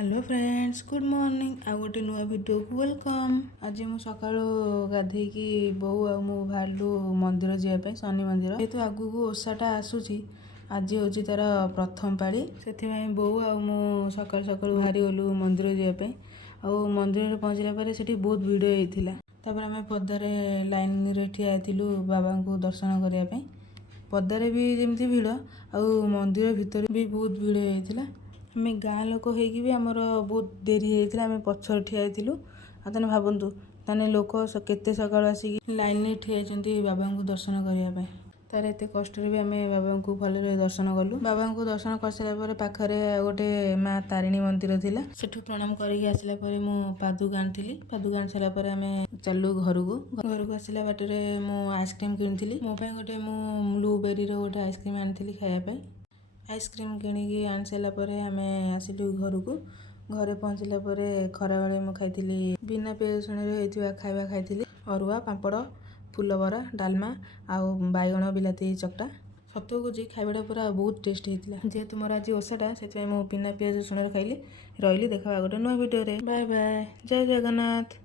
Hello friends good morning आ गोटे नुआ video को वेलकम। आज मु सकाळु गाधेकी बहु आ मु बाहरलु मंदिर जाए शनि मंदिर जेहेतु आगु ओषाटा आसूची आज हूँ तार प्रथम पाड़ी से बहु आ मु सकाळु सकाळु बाहरी गलु मंदिर जाए आ मंदिर पहुँचला पर से बहुत भिड़ होता। तापर आम पदारे लाइन रे ठिया थिलु बाबा को दर्शन करने पदारे भी जमती भिड़ आ मंदिर भितर भी बहुत भिड़ होता। आम गाँ लोक होगी आमर बहुत डेरी होता आम पछर ठिया तेने भावतु ताने लोक केते सकाळ आसिक लाइन में ठिया बाबा को दर्शन करने तार एत कष्ट भी आम बाबा को भले दर्शन कलु। बाबा को दर्शन कर सारापर पाखरे गोटे माँ तारिणी मंदिर थिला सेठू प्रणाम करके आसला मु पादुक आनी पादुक आनी सारापर आम चलु घर को आसला बाटर मु आइसक्रीम किनी मो गोटे मु ब्लूबेरी गोटे आइसक्रीम आनी खायापी आइसक्रीम किणिकी आनी सारापर आम आसिलु घर को घरे पहुँचला खरा बेले मु खाई बिना पियाज रसुण होता खाଇବା खाई अरुआ पापड़ फुलबरा डालमा आउ बैगण बिलाती चकटा सत कौच खाइबाटा पूरा बहुत टेस्ट होता। जेहेतु मोर आज ओषाटा से बिना पियाज रसुण खाइली रही देखा गोटे नुआ वीडियो। बाय बाय जय जगन्नाथ।